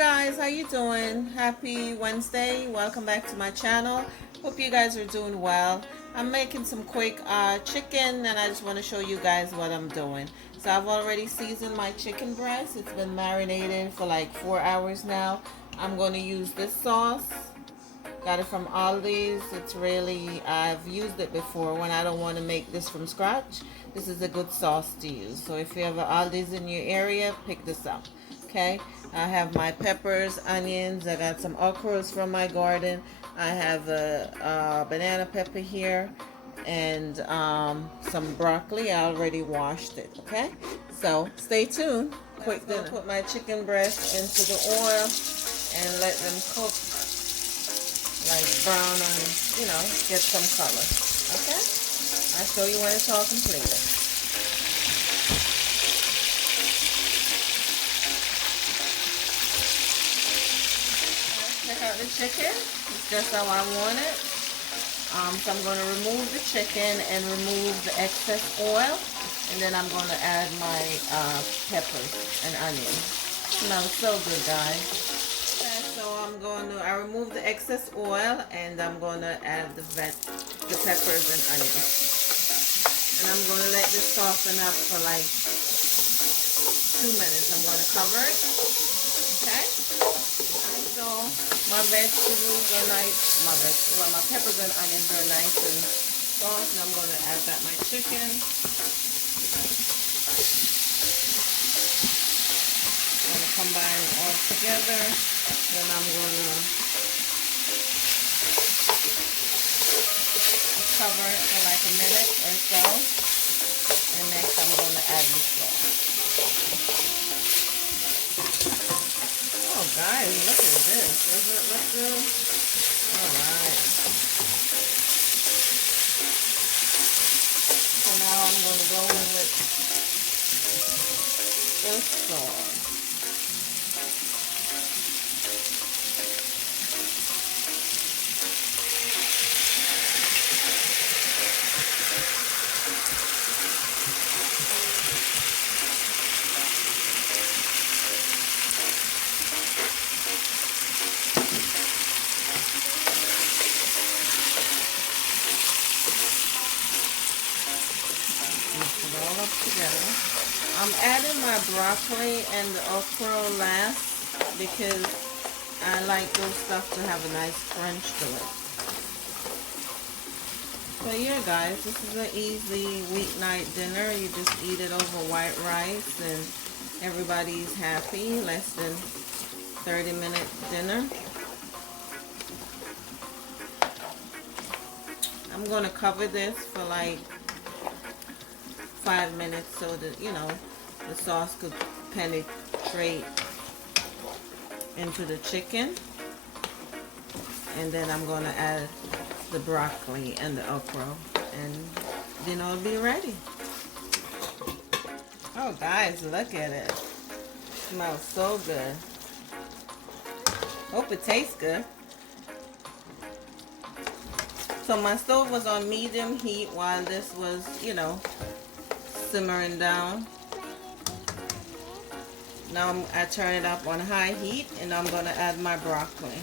Guys, how you doing? Happy Wednesday. Welcome back to my channel. Hope you guys are doing well. I'm making some quick chicken, and I just want to show you guys what I'm doing. So I've already seasoned my chicken breast. It's been marinated for like 4 hours now. I'm going to use this sauce. Got it from Aldi's. It's really, I've used it before when I don't want to make this from scratch. This is a good sauce to use. So if you have an Aldi's in your area, pick this up. Okay, I have my peppers, onions. I got some okras from my garden. I have a banana pepper here and some broccoli. I already washed it. Okay, so stay tuned. Quick dinner. Put my chicken breast into the oil and let them cook like brown and, get some color. Okay? I'll show you when it's all completed. Check out the chicken. It's just how I want it. So I'm going to remove the chicken and remove the excess oil. And then I'm going to add my peppers and onions. Smells so good, guys. So I remove the excess oil and I'm going to add the peppers and onions. And I'm going to let this soften up for like 2 minutes. I'm going to cover it. Okay? And so my vegetables are nice. My peppers and onions are nice and soft. And I'm going to add my chicken. I'm going to combine it all together. Then I'm going to cover it for like a minute or so. And next I'm going to add the sauce. Oh guys, look at this. Does it look good? Alright. So now I'm going to go in with this sauce. All up together. I'm adding my broccoli and the okra last because I like those stuff to have a nice crunch to it. So yeah guys, this is an easy weeknight dinner. You just eat it over white rice and everybody's happy. Less than 30-minute dinner. I'm going to cover this for like 5 minutes so that the sauce could penetrate into the chicken, and then I'm going to add the broccoli and the okra and then it'll be ready. Oh guys, look at it. Smells so good. Hope it tastes good. So my stove was on medium heat while this was simmering down. Now I turn it up on high heat and I'm going to add my broccoli.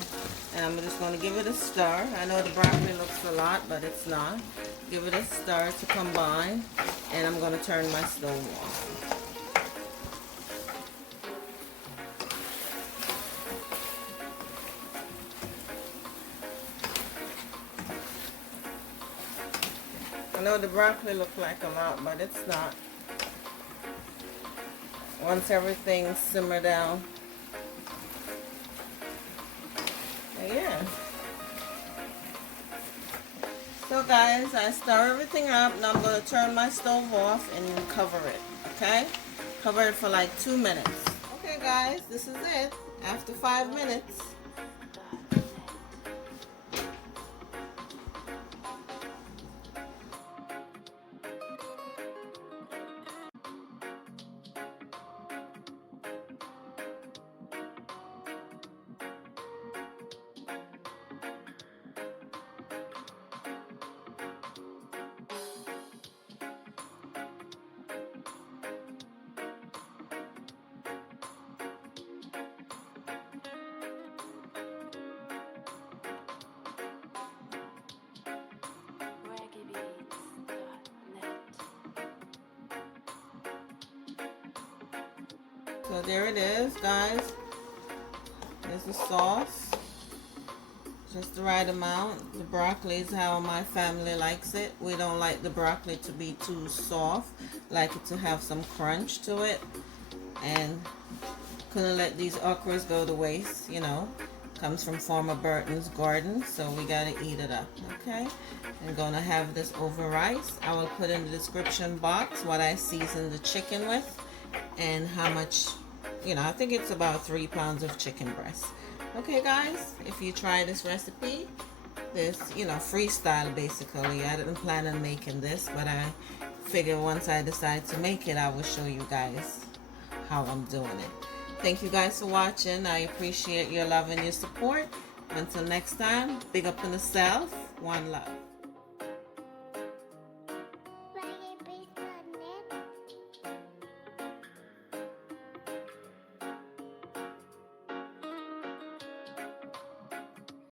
And I'm just going to give it a stir. I know the broccoli looks a lot, but it's not. Give it a stir to combine. And I'm going to turn my stove off. I know the broccoli looks like a lot, but it's not. Once everything simmer down. But yeah. So guys, I stir everything up. Now I'm going to turn my stove off and cover it. Okay? Cover it for like 2 minutes. Okay guys, this is it. After 5 minutes. So there it is, guys. There's the sauce. Just the right amount. The broccoli is how my family likes it. We don't like the broccoli to be too soft. Like it to have some crunch to it. And couldn't let these okras go to waste, you know. Comes from Farmer Burton's garden, so we gotta eat it up, okay? I'm gonna have this over rice. I will put in the description box what I seasoned the chicken with and how much, you know, I think it's about 3 pounds of chicken breast. Okay, guys, if you try this recipe, this, you know, freestyle basically. I didn't plan on making this, but I figure once I decide to make it, I will show you guys how I'm doing it. Thank you guys for watching. I appreciate your love and your support. Until next time, big up on yourself. One love.